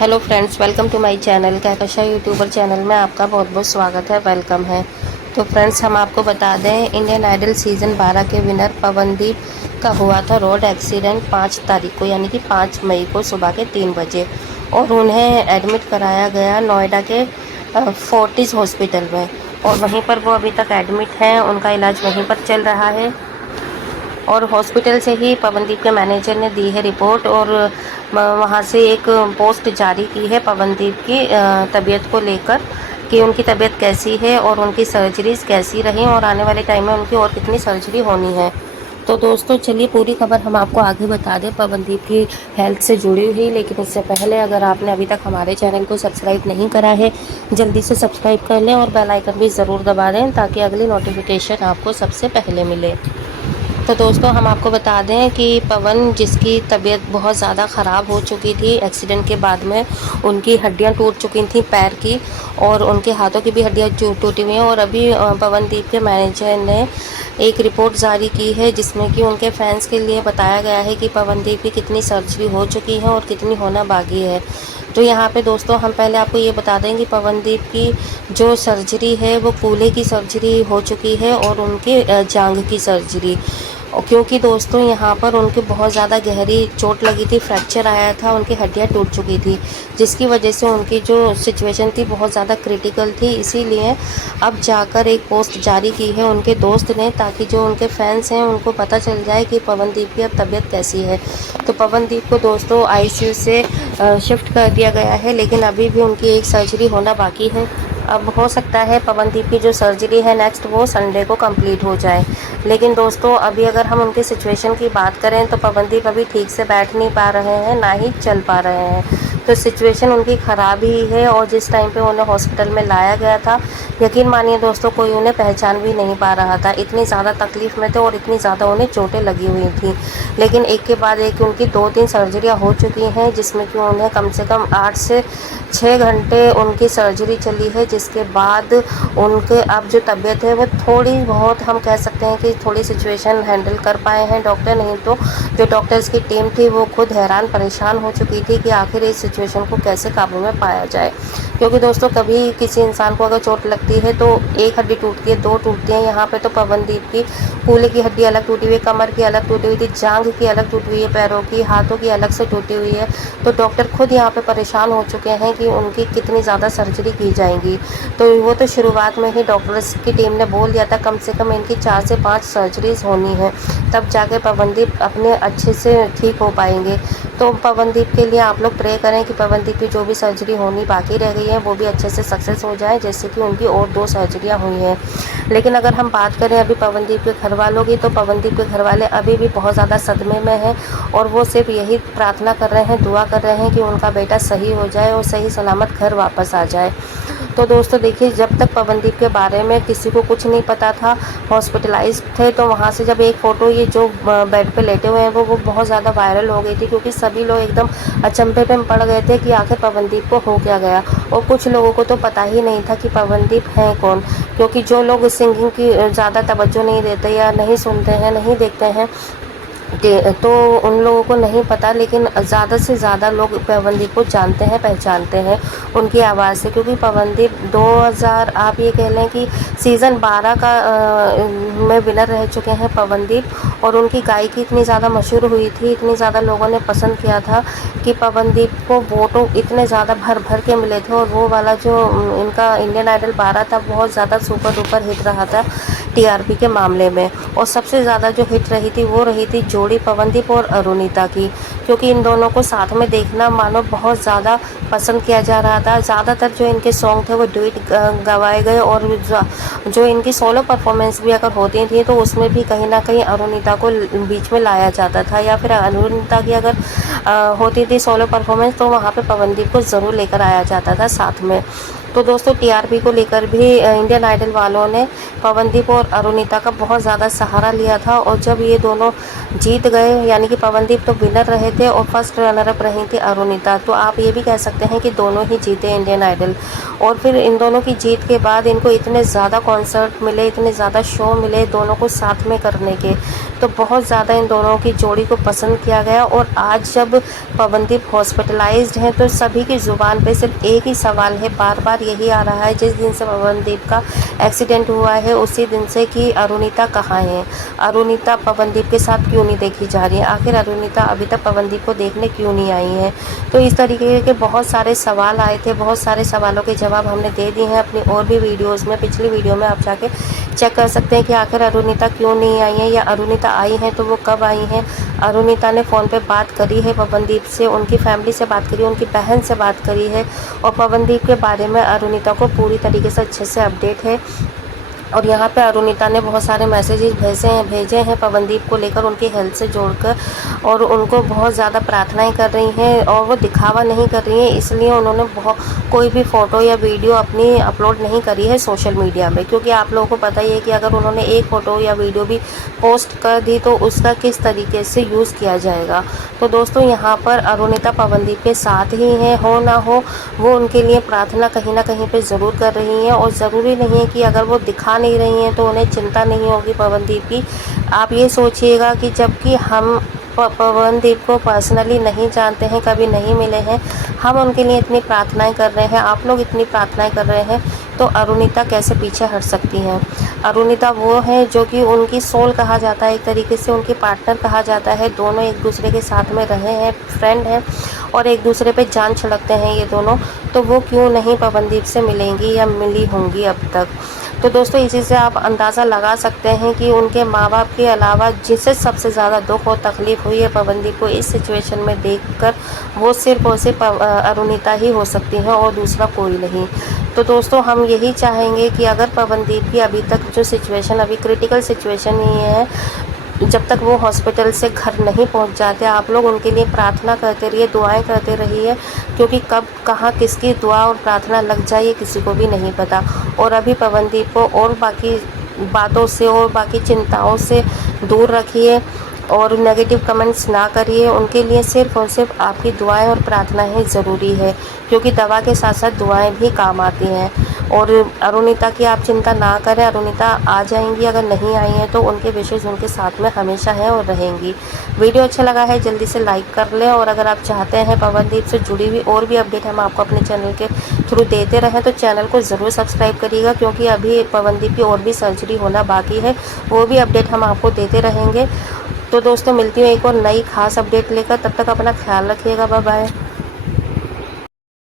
Hello friends, welcome to my channel. कहकशा YouTuber channel में आपका बहुत बहुत स्वागत है, वेलकम है। तो फ्रेंड्स, हम आपको बता दें, इंडियन आइडल सीज़न 12 के विनर पवनदीप का हुआ था रोड एक्सीडेंट 5 तारीख को, यानी कि 5 मई को सुबह के 3 बजे, और उन्हें एडमिट कराया गया नोएडा के फोर्टिस हॉस्पिटल में, और वहीं पर वो अभी तक एडमिट हैं। उनका इलाज वहीं पर चल रहा है, और हॉस्पिटल से ही पवनदीप के मैनेजर ने दी है रिपोर्ट, और वहाँ से एक पोस्ट जारी की है पवनदीप की तबीयत को लेकर, कि उनकी तबीयत कैसी है और उनकी सर्जरीज कैसी रही और आने वाले टाइम में उनकी और कितनी सर्जरी होनी है। तो दोस्तों, चलिए पूरी खबर हम आपको आगे बता दें पवनदीप की हेल्थ से जुड़ी हुई। लेकिन उससे पहले, अगर आपने अभी तक हमारे चैनल को सब्सक्राइब नहीं करा है, जल्दी से सब्सक्राइब कर लें और बेल आइकन भी ज़रूर दबा दें, ताकि अगली नोटिफिकेशन आपको सबसे पहले मिले। तो दोस्तों, हम आपको बता दें कि पवन, जिसकी तबीयत बहुत ज़्यादा ख़राब हो चुकी थी एक्सीडेंट के बाद में, उनकी हड्डियां टूट चुकी थी पैर की, और उनके हाथों की भी हड्डियां टूटी हुई हैं। और अभी पवनदीप के मैनेजर ने एक रिपोर्ट जारी की है, जिसमें कि उनके फैंस के लिए बताया गया है कि पवनदीप की कितनी सर्जरी हो चुकी है और कितनी होना बाकी है। तो यहाँ पे दोस्तों, हम पहले आपको ये बता दें कि पवनदीप की जो सर्जरी है वो कूल्हे की सर्जरी हो चुकी है, और उनकी जांघ की सर्जरी। क्योंकि दोस्तों, यहाँ पर उनकी बहुत ज़्यादा गहरी चोट लगी थी, फ्रैक्चर आया था, उनकी हड्डियाँ टूट चुकी थी, जिसकी वजह से उनकी जो सिचुएशन थी बहुत ज़्यादा क्रिटिकल थी। इसीलिए अब जाकर एक पोस्ट जारी की है उनके दोस्त ने, ताकि जो उनके फैंस हैं उनको पता चल जाए कि पवनदीप की अब तबीयत कैसी है। तो पवनदीप को दोस्तों आईसीयू से शिफ्ट कर दिया गया है, लेकिन अभी भी उनकी एक सर्जरी होना बाकी है। अब हो सकता है पवनदीप की जो सर्जरी है नेक्स्ट, वो संडे को कंप्लीट हो जाए। लेकिन दोस्तों, अभी अगर हम उनकी सिचुएशन की बात करें तो पवनदीप अभी ठीक से बैठ नहीं पा रहे हैं, ना ही चल पा रहे हैं। तो सिचुएशन उनकी ख़राब ही है, और जिस टाइम पे उन्हें हॉस्पिटल में लाया गया था, यकीन मानिए दोस्तों, कोई उन्हें पहचान भी नहीं पा रहा था। इतनी ज़्यादा तकलीफ़ में थे और इतनी ज़्यादा उन्हें चोटें लगी हुई थी। लेकिन एक के बाद एक उनकी 2-3 सर्जरियाँ हो चुकी हैं, जिसमें कि उन्हें कम से कम 8 से 6 घंटे उनकी सर्जरी चली है, जिसके बाद उनके अब जो तबीयत है वो थोड़ी बहुत, हम कह सकते हैं कि थोड़ी सिचुएशन हैंडल कर पाए हैं डॉक्टर। नहीं तो जो डॉक्टर्स की टीम थी वो खुद हैरान परेशान हो चुकी थी कि आखिर इस सिचुएशन को कैसे काबू में पाया जाए। क्योंकि दोस्तों, कभी किसी इंसान को अगर चोट लगती है तो एक हड्डी टूटती है, 2 टूटती हैं। यहाँ पे तो पवनदीप की कूल्हे की हड्डी अलग टूटी हुई है, कमर की अलग टूटी हुई थी, जांघ की अलग टूटी हुई है, पैरों की, हाथों की अलग से टूटी हुई है। तो डॉक्टर खुद यहाँ पे परेशान हो चुके हैं कि उनकी कितनी ज़्यादा सर्जरी की जाएंगी। तो वो तो शुरुआत में ही डॉक्टर्स की टीम ने बोल दिया था कम से कम इनकी 4 से 5 सर्जरीज होनी है, तब जाके पवनदीप अपने अच्छे से ठीक हो पाएंगे। तो पवनदीप के लिए आप लोग प्रे करें कि पवनदीप की जो भी सर्जरी होनी बाकी रह गई है वो भी अच्छे से सक्सेस हो जाए, जैसे कि उनकी और 2 सर्जरियाँ हुई हैं। लेकिन अगर हम बात करें अभी पवनदीप के घर वालों की, तो पवनदीप के घर वाले अभी भी बहुत ज़्यादा सदमे में हैं, और वो सिर्फ यही प्रार्थना कर रहे हैं, दुआ कर रहे हैं कि उनका बेटा सही हो जाए और सही सलामत घर वापस आ जाए। तो दोस्तों देखिए, जब तक पवनदीप के बारे में किसी को कुछ नहीं पता था, हॉस्पिटलाइज्ड थे, तो वहाँ से जब एक फ़ोटो ये जो बेड पे लेटे हुए हैं वो बहुत ज़्यादा वायरल हो गई थी, क्योंकि सभी लोग एकदम अचंभे में पड़ गए थे कि आखिर पवनदीप को हो क्या गया। और कुछ लोगों को तो पता ही नहीं था कि पवनदीप हैं कौन, क्योंकि जो लोग सिंगिंग की ज़्यादा तवज्जो नहीं देते या नहीं सुनते हैं, नहीं देखते हैं, तो उन लोगों को नहीं पता। लेकिन ज़्यादा से ज़्यादा लोग पवनदीप को जानते हैं, पहचानते हैं उनकी आवाज़ से, क्योंकि पवनदीप 2000, आप ये कह लें कि सीज़न 12 का में विनर रह चुके हैं पवनदीप। और उनकी गायकी इतनी ज़्यादा मशहूर हुई थी, इतनी ज़्यादा लोगों ने पसंद किया था कि पवनदीप को वोटों इतने ज़्यादा भर भर के मिले थे। और वो वाला जो इनका इंडियन आइडल 12 था, बहुत ज़्यादा सुपर डुपर हिट रहा था टीआरपी के मामले में। और सबसे ज़्यादा जो हिट रही थी वो रही थी जोड़ी पवनदीप और अरुणिता की, क्योंकि इन दोनों को साथ में देखना मानो बहुत ज़्यादा पसंद किया जा रहा था। ज़्यादातर जो इनके सॉन्ग थे वो डुएट गवाए गए, और जो इनकी सोलो परफॉर्मेंस भी अगर होती थी तो उसमें भी कहीं ना कहीं अरुणिता को बीच में लाया जाता था, या फिर अरुणिता की अगर होती थी सोलो परफॉर्मेंस तो वहाँ पे पवनदीप को ज़रूर लेकर आया जाता था साथ में। तो दोस्तों टीआरपी को लेकर भी इंडियन आइडल वालों ने पवनदीप और अरुणिता का बहुत ज़्यादा सहारा लिया था, और जब ये दोनों जीत गए, यानी कि पवनदीप तो विनर रहे थे और फर्स्ट रनर अप रही थी अरुणिता, तो आप ये भी कह सकते हैं कि दोनों ही जीते इंडियन आइडल। और फिर इन दोनों की जीत के बाद इनको इतने ज़्यादा कॉन्सर्ट मिले, इतने ज़्यादा शो मिले दोनों को साथ में करने के, तो बहुत ज़्यादा इन दोनों की जोड़ी को पसंद किया गया। और आज जब पवनदीप हॉस्पिटलाइज्ड हैं तो सभी की ज़ुबान पे सिर्फ एक ही सवाल है, बार बार यही आ रहा है जिस दिन से पवनदीप का एक्सीडेंट हुआ है उसी दिन से, कि अरुणिता कहाँ है, अरुणिता पवनदीप के साथ क्यों नहीं देखी जा रही है, आखिर अरुणिता अभी तक पवनदीप को देखने क्यों नहीं आई है। तो इस तरीके के बहुत सारे सवाल आए थे, बहुत सारे सवालों के जवाब हमने दे दिए हैं अपनी और भी वीडियोज़ में। पिछली वीडियो में आप जाके चेक कर सकते हैं कि आखिर अरुणिता क्यों नहीं आई है, या अरुणिता आई हैं तो वो कब आई हैं। अरुणिता ने फ़ोन पे बात करी है पवनदीप से, उनकी फैमिली से बात करी, उनकी बहन से बात करी है, और पवनदीप के बारे में अरुणिता को पूरी तरीके से अच्छे से अपडेट है। और यहाँ पे अरुणिता ने बहुत सारे मैसेजेस भेजे हैं पवनदीप को लेकर, उनकी हेल्थ से जोड़कर, और उनको बहुत ज़्यादा प्रार्थनाएं कर रही हैं, और वो दिखावा नहीं कर रही हैं, इसलिए उन्होंने कोई भी फ़ोटो या वीडियो अपनी अपलोड नहीं करी है सोशल मीडिया में, क्योंकि आप लोगों को पता ही है कि अगर उन्होंने एक फ़ोटो या वीडियो भी पोस्ट कर दी तो उसका किस तरीके से यूज़ किया जाएगा। तो दोस्तों यहाँ पर अरुणिता पवनदीप के साथ ही हैं, हो ना हो वो उनके लिए प्रार्थना कहीं ना कहीं पे ज़रूर कर रही हैं, और ज़रूरी नहीं है कि अगर वो दिखा नहीं रही हैं तो उन्हें चिंता नहीं होगी पवनदीप की। आप ये सोचिएगा कि जबकि हम पवनदीप को पर्सनली नहीं जानते हैं, कभी नहीं मिले हैं, हम उनके लिए इतनी प्रार्थनाएं कर रहे हैं, आप लोग इतनी प्रार्थनाएं कर रहे हैं, तो अरुणिता कैसे पीछे हट सकती हैं। अरुणिता वो है जो कि उनकी सोल कहा जाता है, एक तरीके से उनकी पार्टनर कहा जाता है, दोनों एक दूसरे के साथ में रहे हैं, फ्रेंड हैं, और एक दूसरे पे जान छिड़कते हैं ये दोनों, तो वो क्यों नहीं पवनदीप से मिलेंगी या मिली होंगी अब तक। तो दोस्तों इसी से आप अंदाज़ा लगा सकते हैं कि उनके माँ बाप के अलावा जिसे सबसे ज़्यादा दुख और तकलीफ़ हुई है पवनदीप को इस सिचुएशन में देखकर, वो सिर्फ और सिर्फ अरुणिता ही हो सकती हैं और दूसरा कोई नहीं। तो दोस्तों हम यही चाहेंगे कि अगर पवनदीप की अभी तक जो सिचुएशन, अभी क्रिटिकल सिचुएशन ही है, जब तक वो हॉस्पिटल से घर नहीं पहुंच जाते, आप लोग उनके लिए प्रार्थना करते रहिए, दुआएं करते रहिए, क्योंकि कब कहाँ किसकी दुआ और प्रार्थना लग जाए ये किसी को भी नहीं पता। और अभी पवनदीप को और बाकी बातों से और बाकी चिंताओं से दूर रखिए, और नेगेटिव कमेंट्स ना करिए, उनके लिए सिर्फ और सिर्फ आपकी दुआएं और प्रार्थनाएं ज़रूरी है, क्योंकि दवा के साथ साथ दुआएं भी काम आती हैं। और अरुणिता की आप चिंता ना करें, अरुणिता आ जाएंगी, अगर नहीं आई हैं तो उनके विशेष उनके साथ में हमेशा हैं और रहेंगी। वीडियो अच्छा लगा है जल्दी से लाइक कर लें, और अगर आप चाहते हैं पवनदीप से जुड़ी हुई और भी अपडेट हम आपको अपने चैनल के थ्रू देते रहें तो चैनल को ज़रूर सब्सक्राइब करिएगा, क्योंकि अभी पवनदीप की और भी सर्जरी होना बाकी है, वो भी अपडेट हम आपको देते रहेंगे। तो दोस्तों मिलती हूँ एक और नई खास अपडेट लेकर, तब तक अपना ख्याल रखिएगा, बाय बाय।